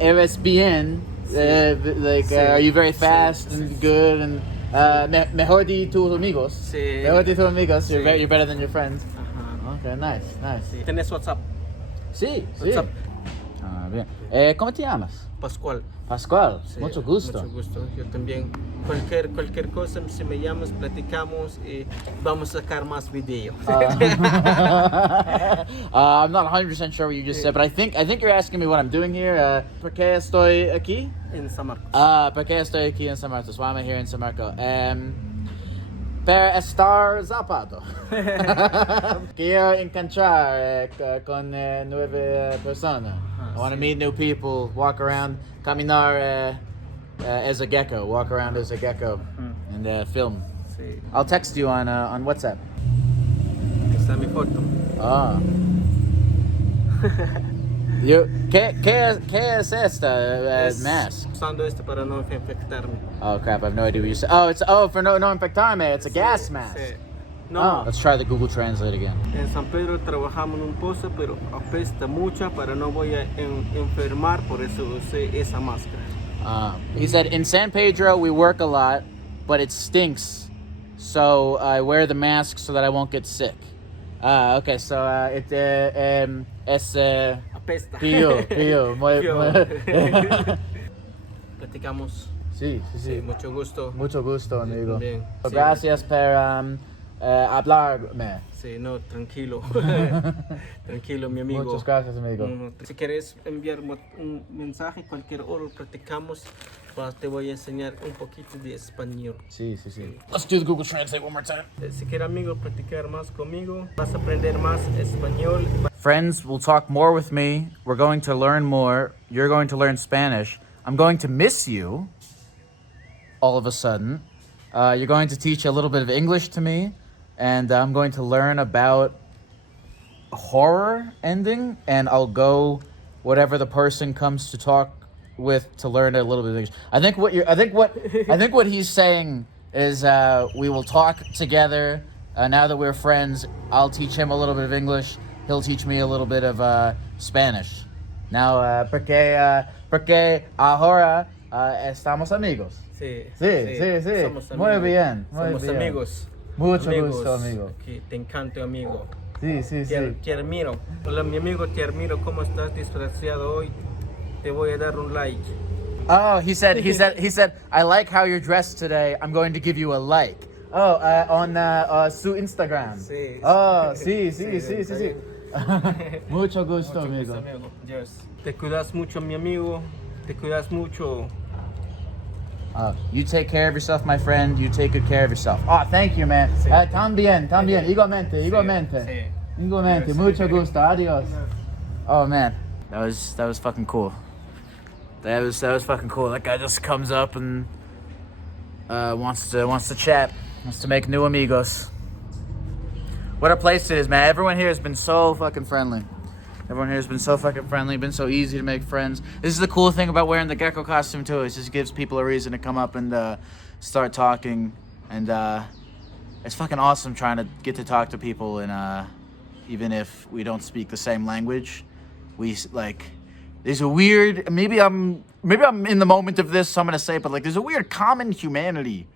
Eres bien. Are you very fast and good and mejor de tus amigos? Sí. Mejor de tus amigos. Sí. You're better than your friends. Ajá. Okay, nice. Sí. ¿Tienes WhatsApp? Sí. WhatsApp. Bien. ¿Cómo te llamas? Pascual. Pascual. Sí, Mucho gusto. Mucho gusto. Yo también. Cualquier cosa, si me llamas, platicamos y vamos a sacar más videos. I'm not 100% sure what you just said, but I think you're asking me what I'm doing here. ¿Por qué estoy aquí? En San Marcos. ¿Por qué estoy aquí en San Marcos? Why am I here in San Marcos? Per estar zapado. Quiero encontrar con nueve personas. I want to meet new people, walk around, caminar as a gecko, walk around as a gecko, and film. Sí. I'll text you on WhatsApp. Está mi foto. Ah. ¿Qué es esta mask? Usando esto para no infectarme. Oh crap! I have no idea what you said. Oh, for no infectarme. It's a gas mask. Sí. No. Let's try the Google Translate again. En San Pedro trabajamos en un pozo, pero apesta mucho, para no voy a enfermar, por eso usé esa máscara. He said, in San Pedro we work a lot, but it stinks, so I wear the mask so that I won't get sick. Okay, so es apesta. Pío. Muy. Platicamos. Sí. Mucho gusto. Mucho gusto, amigo. Bien. Gracias por hablarme. Sí, no, tranquilo. Tranquilo, mi amigo. Muchas gracias, amigo. Si quieres enviar un mensaje, cualquier hora platicamos, te voy a enseñar un poquito de español. Sí. Let's do the Google Translate one more time. Si quieres, amigo, platicar más conmigo, vas a aprender más español. Friends will talk more with me. We're going to learn more. You're going to learn Spanish. I'm going to miss you all of a sudden. You're going to teach a little bit of English to me. And I'm going to learn about horror ending, and I'll go whatever the person comes to talk with to learn a little bit of English. I think what he's saying is we will talk together. Now that we're friends, I'll teach him a little bit of English. He'll teach me a little bit of Spanish. Now, porque ahora Estamos amigos. Sí. Sí. Somos Muy amigos. bien. Somos amigos. Mucho Amigos, gusto, amigo. Que te encanto, amigo. Sí. Te admiro. Hola, mi amigo, te admiro. ¿Cómo estás disfrazado hoy? Te voy a dar un like. Oh, he said, I like how you're dressed today. I'm going to give you a like. Oh, on su Instagram. Sí. Oh, sí. Mucho gusto, amigo. Yes. Te cuidas mucho, mi amigo. Te cuidas mucho. You take care of yourself, my friend. You take good care of yourself. Oh, thank you, man. Sí. También. Igualmente. Sí. Igualmente. Yes. Mucho gusto. Adios. Oh man, that was fucking cool. That was fucking cool. That guy just comes up and wants to chat, wants to make new amigos. What a place it is, man. Everyone here has been so fucking friendly. Been so easy to make friends. This is the cool thing about wearing the gecko costume too. It just gives people a reason to come up and start talking. And it's fucking awesome trying to get to talk to people, and even if we don't speak the same language, we like. There's a weird. Maybe I'm in the moment of this, so I'm gonna say it, but like, there's a weird common humanity.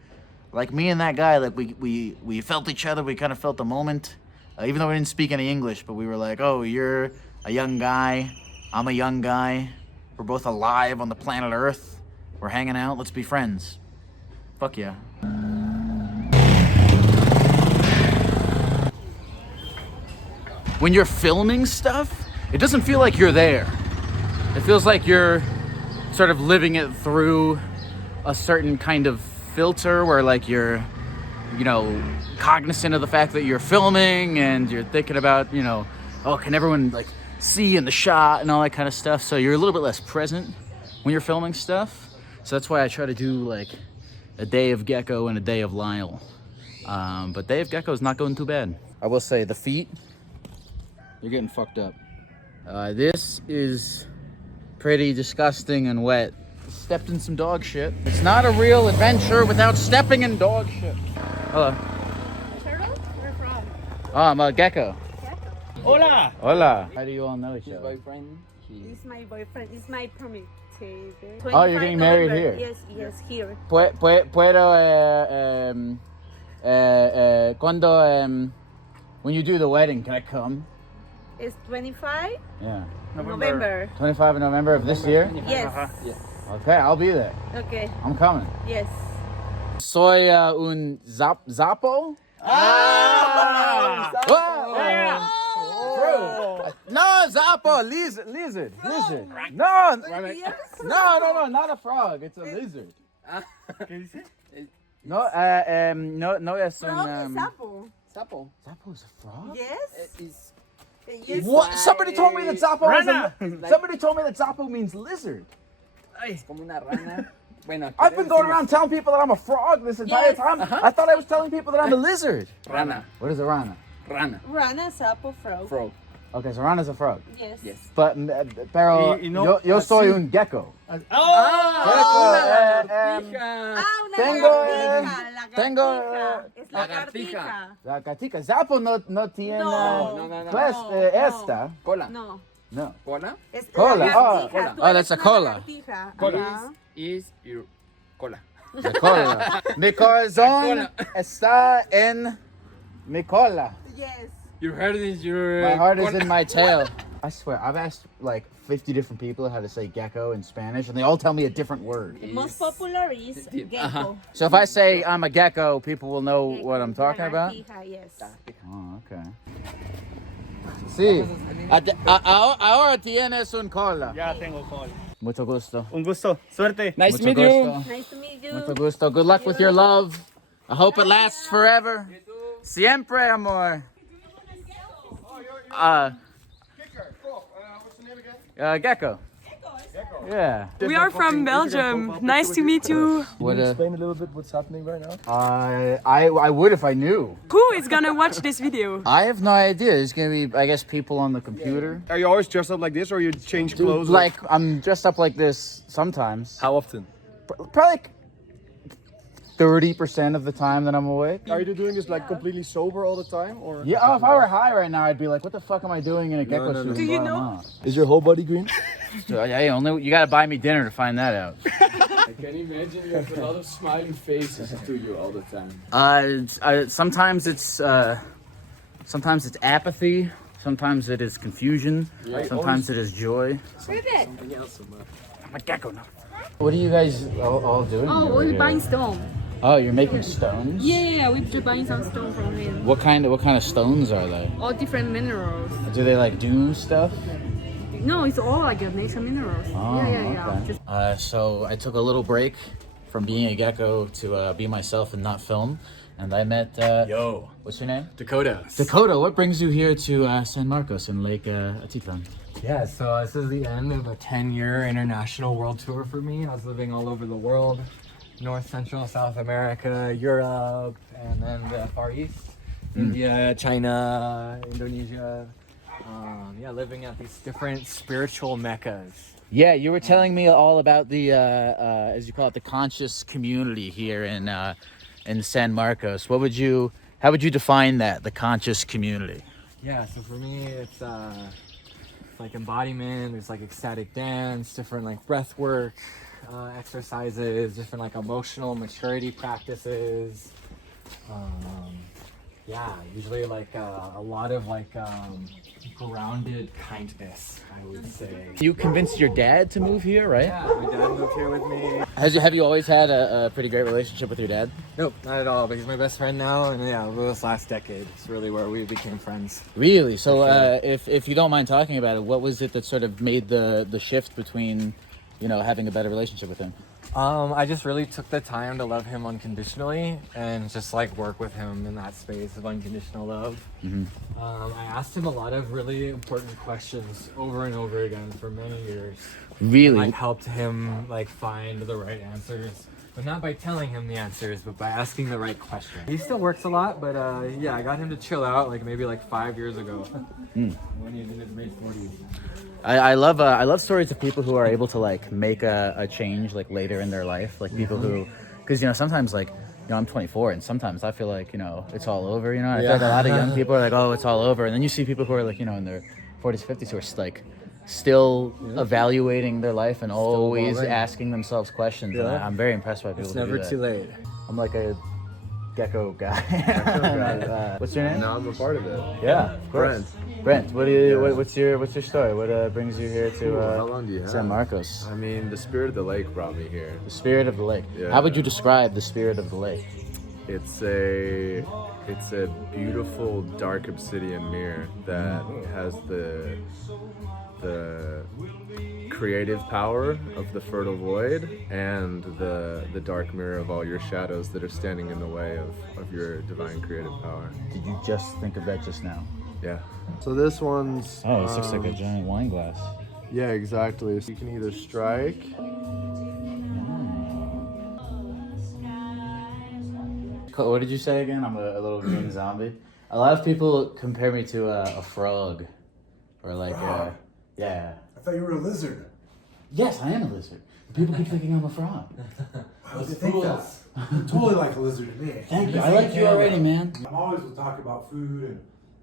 Like me and that guy, like we felt each other. We kind of felt the moment, even though we didn't speak any English. But we were like, oh, you're a young guy, I'm a young guy. We're both alive on the planet Earth. We're hanging out. Let's be friends. Fuck yeah. When you're filming stuff, it doesn't feel like you're there. It feels like you're sort of living it through a certain kind of filter where like you're, cognizant of the fact that you're filming and you're thinking about, oh, can everyone like see in the shot and all that kind of stuff. So you're a little bit less present when you're filming stuff. So that's why I try to do like a day of Gecko and a day of Lyle. But day of Gecko is not going too bad. I will say the feet, they're getting fucked up. This is pretty disgusting and wet. Stepped in some dog shit. It's not a real adventure without stepping in dog shit. Hello. Turtle? Where from? Oh, I'm a Gecko. Hola. Hola. How do you all know each other? Boyfriend. He's my boyfriend. He's my promise. Oh, you're getting married here? Yes, here. Puedo, cuando, when you do the wedding, can I come? It's 25 Yeah. November. 25 of November of this year? Yes. Okay, I'll be there. Okay. I'm coming. Yes. Soy un zapo. No, zapo, lizard. No, not a frog. It's a lizard. No, es un Sapo. Sapo is a frog? Yes. What? Somebody told me that Zapo means lizard. Es como una rana. Bueno, I've been going around telling people that I'm a frog this entire time. I thought I was telling people that I'm a lizard. Rana. What is a rana? Rana. Rana, sapo, frog. Frog. Okay, so rana's a frog. Yes. But, pero yo soy un gecko. Tengo lagartija. Lagartija. Zapo no tiene. No. Pues, esta. Cola. No. No. Cola. Es Cola. lagartija. Tú Oh, eres that's a una cola. lagartija. Cola Ajá. is your cola. The cola. Mi corazón está en mi cola. Yes. Your heart is your. My heart is in my tail. I swear, I've asked like 50 different people how to say gecko in Spanish, and they all tell me a different word. The most popular is gecko. So if I say I'm a gecko, people will know what I'm talking about? Lagartija, yes. Oh, okay. Sí. Ahora tienes un cola. Ya tengo cola. Mucho gusto. Un gusto. Suerte. Nice to Mucho meet you. gusto. Nice to meet you. Mucho gusto. Good luck with your love. I hope it lasts forever. Siempre, amor. Gecko. Yeah. We are from Belgium. Nice to meet you. What, Explain a little bit what's happening right now. I would if I knew. Who is gonna watch this video? I have no idea. There's gonna be, I guess, people on the computer. Are you always dressed up like this, or you change clothes? Like, I'm dressed up like this sometimes. How often? Probably like 30% of the time that I'm awake. Are you doing this like completely sober all the time, or? Yeah, oh, if I were high right now, I'd be like, what the fuck am I doing in a gecko suit? Do you know? Is your whole body green? So, you gotta buy me dinner to find that out. I can imagine you have a lot of smiling faces to you all the time. Sometimes it's apathy. Sometimes it is confusion. Yeah, Sometimes it is joy. Something else. I'm a gecko now. What are you guys all doing? Oh, over we're here? buying stone. Oh, you're making stones? Yeah, we're just buying some stone from him. What kind of stones are they? All different minerals. Do they like do stuff? No, it's all like a natural minerals. Oh, yeah. okay. Just So I took a little break from being a gecko to be myself and not film, and I met. Yo. What's your name? Dakota. Dakota. What brings you here to San Marcos in Lake Atipan? Yeah, so this is the end of a 10-year international world tour for me. I was living all over the world, North, Central, South America, Europe, and then the Far East, India, China, Indonesia. Living at these different spiritual meccas. Yeah, you were telling me all about the, as you call it, the conscious community here in San Marcos. How would you define that, the conscious community? Yeah, so for me, it's like embodiment. There's like ecstatic dance, different like breath work exercises, different like emotional maturity practices. Usually like a lot of like grounded kindness, I would say. You convinced your dad to move here, right? Yeah, my dad moved here with me. Have you always had a pretty great relationship with your dad? Nope, not at all, but he's my best friend now, and yeah, this last decade, it's really where we became friends. Really? So if you don't mind talking about it, what was it that sort of made the shift between, having a better relationship with him? I just really took the time to love him unconditionally and just like work with him in that space of unconditional love. Mm-hmm. I asked him a lot of really important questions over and over again for many years. Really? And, helped him like find the right answers, but not by telling him the answers, but by asking the right question. He still works a lot, but I got him to chill out like maybe like 5 years ago when he was in his mid-40s. I love stories of people who are able to like make a change like later in their life, like people who, because sometimes like I'm 24 and sometimes I feel like it's all over. I feel like a lot of young people are like, oh, it's all over, and then you see people who are like in their 40s, 50s who are like still evaluating their life and always asking themselves questions. And I'm very impressed by people. It's who do never that. too late. I'm like a gecko guy. What's your name? Now I'm a part of it. Yeah, of course. Brent, what's your story? What brings you here to How long do you have? San Marcos? I mean, the spirit of the lake brought me here. The spirit of the lake. Yeah. How would you describe the spirit of the lake? It's a beautiful dark obsidian mirror that has the creative power of the fertile void and the dark mirror of all your shadows that are standing in the way of your divine creative power. Did you just think of that just now? Yeah. So this one's... Oh, this looks like a giant wine glass. Yeah, exactly. So you can either strike... What did you say again? I'm a little green zombie. A lot of people compare me to a frog. Or like, yeah. I thought you were a lizard. Yes, I am a lizard. People keep thinking I'm a frog. Why would they think that? You're totally like a lizard to me. Thank you. I like you already, man. I'm always will talk about food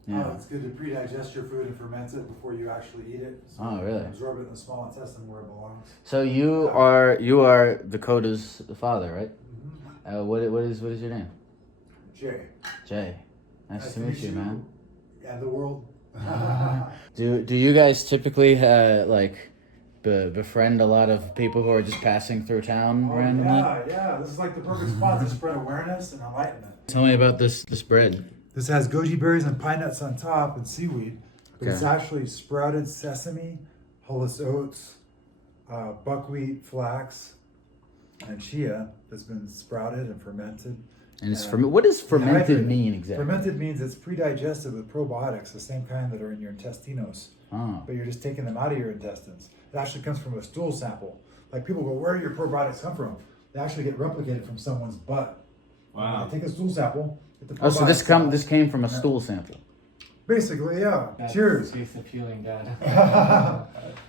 and how it's good to pre-digest your food and ferment it before you actually eat it. So Oh, really? Absorb it in the small intestine where it belongs. So you are Dakota's father, right? Mm-hmm. What is your name? Jay. Jay. Nice to meet you, man. And the world. Do you guys typically befriend a lot of people who are just passing through town randomly? Yeah. This is like the perfect spot to spread awareness and enlightenment. Tell me about this bread. This has goji berries and pine nuts on top and seaweed, but it's actually sprouted sesame, hulless oats, buckwheat, flax, and chia that's been sprouted and fermented. And it's what does fermented mean exactly? Fermented means it's pre-digested with probiotics, the same kind that are in your intestinos. Oh. But you're just taking them out of your intestines. It actually comes from a stool sample. Like people go, where do your probiotics come from? They actually get replicated from someone's butt. Wow. They take a stool sample. Get the Oh, so probiotics this came from a stool sample. Basically, yeah. Cheers. Tastes appealing, Dad.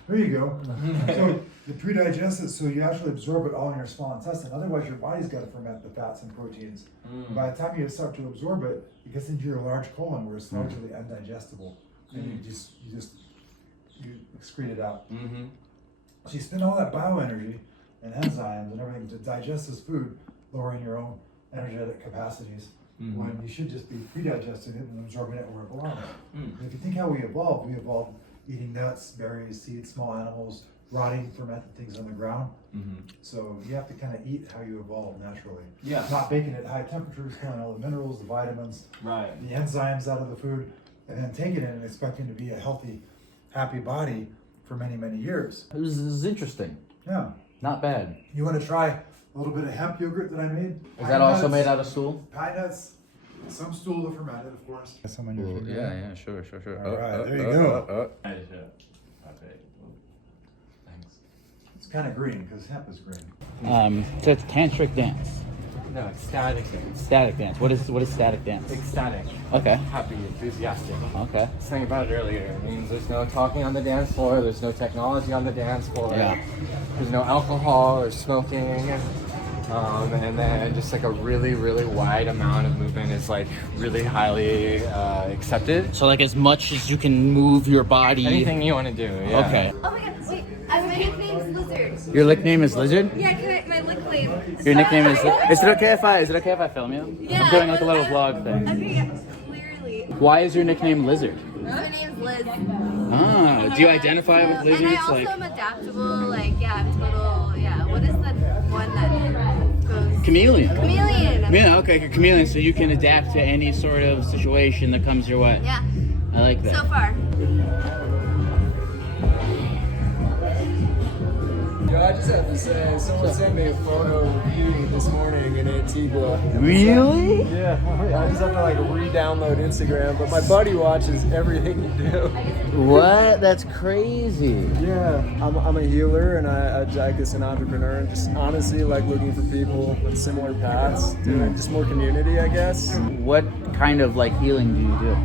There you go. So you pre-digest it, so you actually absorb it all in your small intestine. Otherwise, your body's got to ferment the fats and proteins. By the time you start to absorb it, it gets into your large colon where it's largely undigestible, and you excrete it out. So you spend all that bioenergy and enzymes and everything to digest this food, lowering your own energetic capacities. When you should just be pre-digesting it and absorbing it where it belongs. If you think how we evolved eating nuts, berries, seeds, small animals, rotting, fermented things on the ground. So you have to kind of eat how you evolve naturally. Yeah. Not baking it at high temperatures, killing all the minerals, the vitamins, Right. the enzymes out of the food, and then taking it and expecting to be a healthy, happy body for many, many years. This is interesting. Yeah. Not bad. You want to try a little bit of hemp yogurt that I made? Is that also made out of stool? Pine nuts. Some stool are fermented, of course. Some on your finger. Yeah, sure. All right, there you go. Thanks. It's kind of green because hemp is green. So it's tantric dance. No, it's static dance. Static dance. What is static dance? Ecstatic. Okay. Happy, enthusiastic. Okay. I was thinking about it earlier. It means there's no talking on the dance floor, there's no technology on the dance floor. Yeah. There's no alcohol or smoking. And then just like a really, really wide amount of movement is like really highly accepted. So like as much as you can move your body. Anything you want to do, yeah. Okay. Oh my god, wait, my nickname's Lizard. Your nickname is Lizard? Yeah, my nickname. Your nickname is Is it okay if I film you? Yeah. I'm doing like a little vlog thing. Okay, yeah, clearly. Why is your nickname Lizard? My name's Liz. Ah, do you identify with lizards? And I also am adaptable, what is that one that goes? Chameleon. Chameleon. Yeah, okay, you're chameleon, so you can adapt to any sort of situation that comes your way. Yeah. I like that. So far. Yo, I just have to say, someone sent me a photo of you this morning in Antigua. Really? Yeah, I just have to like re-download Instagram, but my buddy watches everything you do. What? That's crazy. Yeah, I'm a healer and I guess an entrepreneur and just honestly like looking for people with similar paths, doing just more community, I guess. What kind of like healing do you do?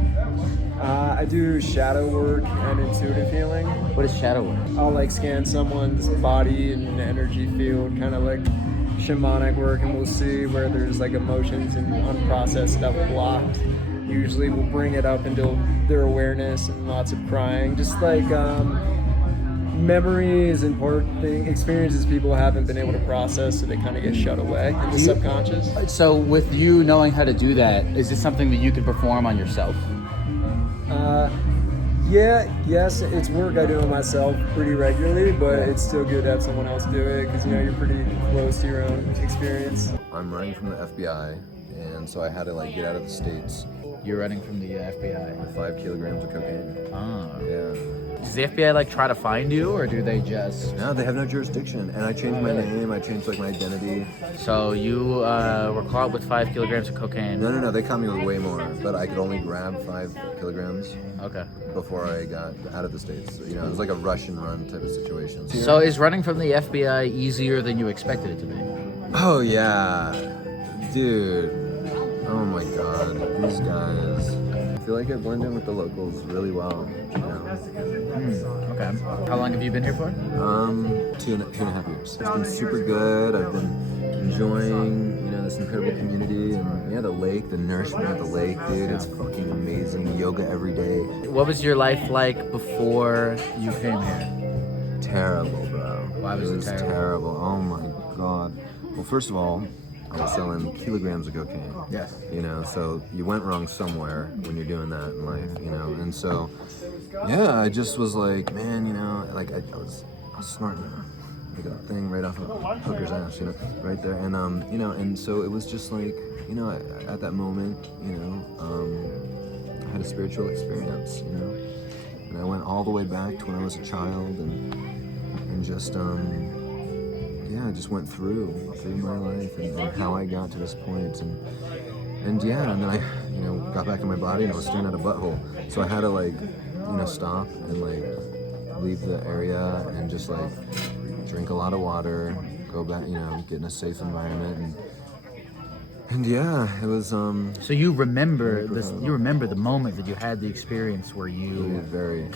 I do shadow work and intuitive healing. What is shadow work? I'll like scan someone's body and energy field, kind of like shamanic work, and we'll see where there's like emotions and unprocessed stuff blocked. Usually we'll bring it up into their awareness and lots of crying, just like memories and experiences people haven't been able to process, so they kind of get shut away in the subconscious. So with you knowing how to do that, is this something that you can perform on yourself? Yes, it's work I do on myself pretty regularly, but it's still good to have someone else do it because you're pretty close to your own experience. I'm running from the FBI, and so I had to like get out of the States. You're running from the FBI? With 5 kilograms of cocaine. Ah. Yeah. Does the FBI like try to find you, or do they just? No, they have no jurisdiction, and I changed my name. I changed like my identity. So you were caught with 5 kilograms of cocaine. No, they caught me with way more, but I could only grab 5 kilograms. Okay. Before I got out of the States, so, it was like a Russian run type of situation. So is running from the FBI easier than you expected it to be? Oh yeah, dude. Oh my god, these guys. I feel like I blend in with the locals really well. Okay. How long have you been here for? 2.5 years. It's been super good. I've been enjoying, this incredible community, and the lake, the nourishment of the lake, dude. It's fucking amazing. Yoga every day. What was your life like before you came here? Terrible, bro. Why was it terrible? Oh my god. Well, first of all, I was selling kilograms of cocaine. Yes. So you went wrong somewhere when you're doing that in life, and so, yeah, I just was like, man, I was snorting like a thing right off of a hooker's ass, right there, and and so it was just like, at that moment, I had a spiritual experience, and I went all the way back to when I was a child, and just, I just went through my life and how I got to this point, and then I, got back in my body and I was staring at a butthole, so I had to stop and leave the area and just drink a lot of water, go back, get in a safe environment, and yeah, it was. So you remember this? You remember the moment that you had the experience where you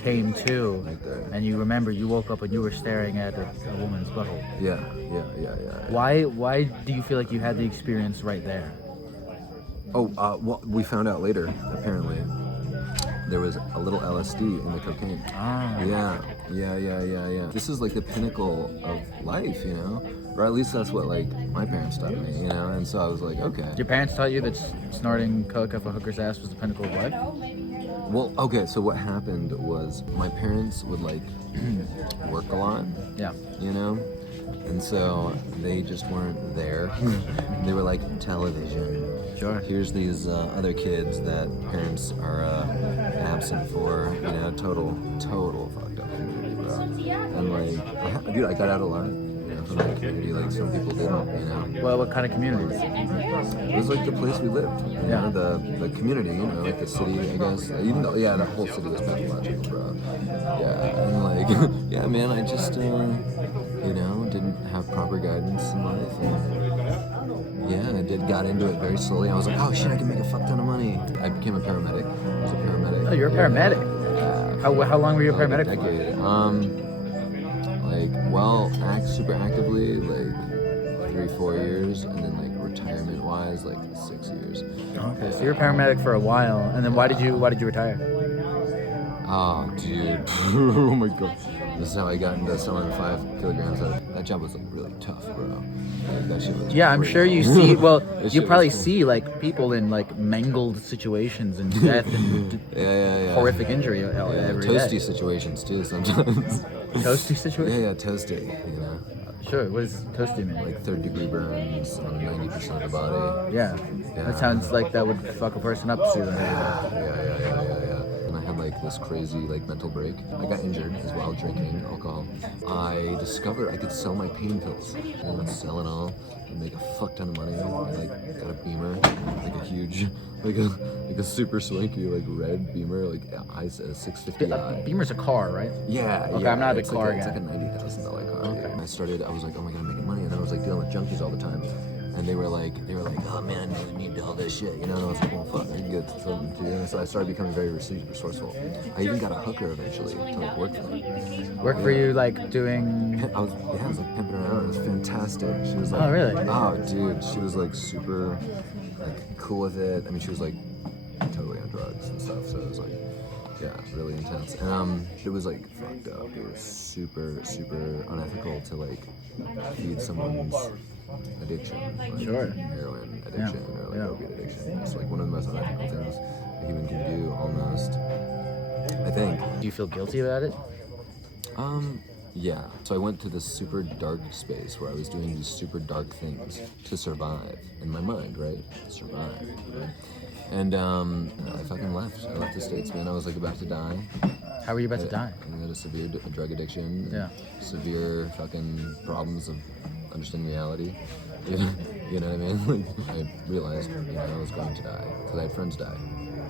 came to, right there. And you remember you woke up and you were staring at a woman's butthole. Yeah. Why do you feel like you had the experience right there? Oh, well, we found out later. Apparently, there was a little LSD in the cocaine. Ah. Yeah. This is like the pinnacle of life, Or at least that's what like my parents taught me, you know. And so I was like, okay. Your parents taught you that snorting coke up a hooker's ass was the pinnacle of life? Well, okay, so what happened was my parents would like work a lot. Yeah. You know? And so they just weren't there. They were like television. Sure. Here's these other kids that parents are absent for. You know, total fucked up community, bro. And like, dude, I got out a lot. You know, from that community. Like some people didn't. You know. Well, what kind of communities? It was like the place we lived. You know, the community. You know, like the city. I guess. Even though, yeah, the whole city was pathological, bro. Yeah, and like, yeah, man, I just, you know, didn't have proper guidance in life. And yeah, I got into it very slowly. I was like, oh shit, I can make a fuck ton of money. I became a paramedic. I was a paramedic. Oh, you're a paramedic? How long were you a paramedic for? A decade. Like, well, super actively, like 3-4 years, and then like retirement-wise, like 6 years. Okay, so you're a paramedic for a while, and then why did you retire? Oh, dude. Oh my god. This is how I got into selling 5 kilograms of that job was like really tough, bro. Like, that shit was I'm crazy. sure you see, well, you probably see like people in like mangled situations and death and horrific injury every toasty day. situations too sometimes. Toasty situations? Yeah, toasty, you know. Sure, what does toasty mean? Like 3rd-degree burns on 90% of the body. Yeah. That sounds like that would fuck a person up sooner. Yeah. And I had like this crazy like mental break. I got injured as well drinking alcohol. I discovered I could sell my pain pills. I would sell it all and make a fuck ton of money. I like got a Beamer, like a huge, like a super swanky like red Beamer, like a 650i. Beamer's a car, right? Yeah. Okay, yeah. I'm not a big It's car like guy. It's like a $90,000 car. Okay. And I was like, oh my god, I'm making money, and I was like dealing with junkies all the time. And they were like, oh man, I really need all this shit, you know? And I was like, well, fuck, I can get something to you. And so I started becoming very resourceful. I even got a hooker eventually to like work for me. Work for you, like doing? I was like pimping her out. It was fantastic. She was like, oh really? Oh, dude, she was like super, like cool with it. I mean, she was like totally on drugs and stuff. So it was like, yeah, really intense. And it was like fucked up. It was super unethical to like feed someone's addiction, like heroin addiction or like opiate addiction. It's like one of the most unethical things a human can do, almost. I think. Do you feel guilty about it? Yeah. So I went to this super dark space where I was doing these super dark things to survive in my mind, right? Survive. Right? And I fucking left. I left the States, man. I was like about to die. How were you about to die? I had a severe drug addiction. Yeah. Severe fucking problems of understanding reality. You know what I mean? Like, I realized, you know, I was going to die because I had friends die,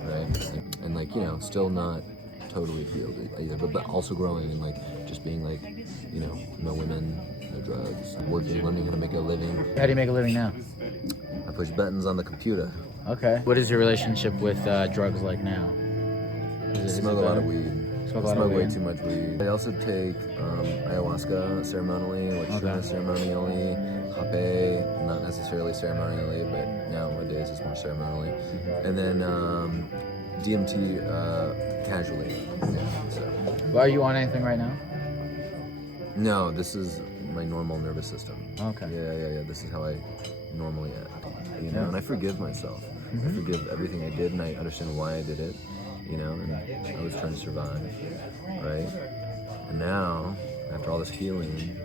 right? And like, you know, still not totally healed either, but also growing and like just being like, you know, no women, no drugs, working, learning how to make a living. How do you make a living now? I push buttons on the computer. Okay. What is your relationship with drugs like now? I smoke a lot of weed. Smoke way too much weed. I also take ayahuasca ceremonially, like shrooms ceremonially, hape, not necessarily ceremonially, but nowadays it's more ceremonially. And then DMT casually. Yeah, so. Well, are you on anything right now? No, this is my normal nervous system. Okay. Yeah. This is how I normally act. You know, and I forgive myself. I forgive everything I did, and I understand why I did it. You know, and I was trying to survive, right? And now, after all this healing,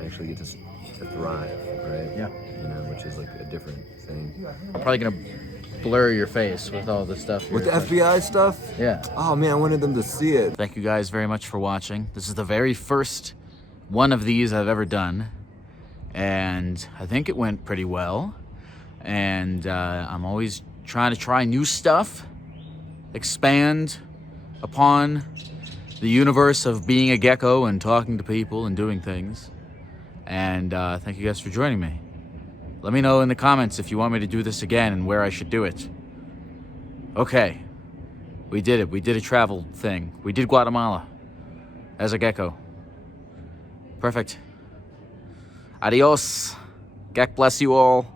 I actually get to thrive, right? Yeah. You know, which is like a different thing. I'm probably gonna blur your face with all the stuff. With the FBI stuff? Yeah. Oh man, I wanted them to see it. Thank you guys very much for watching. This is the very first one of these I've ever done, and I think it went pretty well. And I'm always trying to try new stuff, expand upon the universe of being a gecko and talking to people and doing things. And thank you guys for joining me. Let me know in the comments if you want me to do this again and where I should do it. Okay, we did it. We did a travel thing. We did Guatemala as a gecko. Perfect. Adios. Geck bless you all.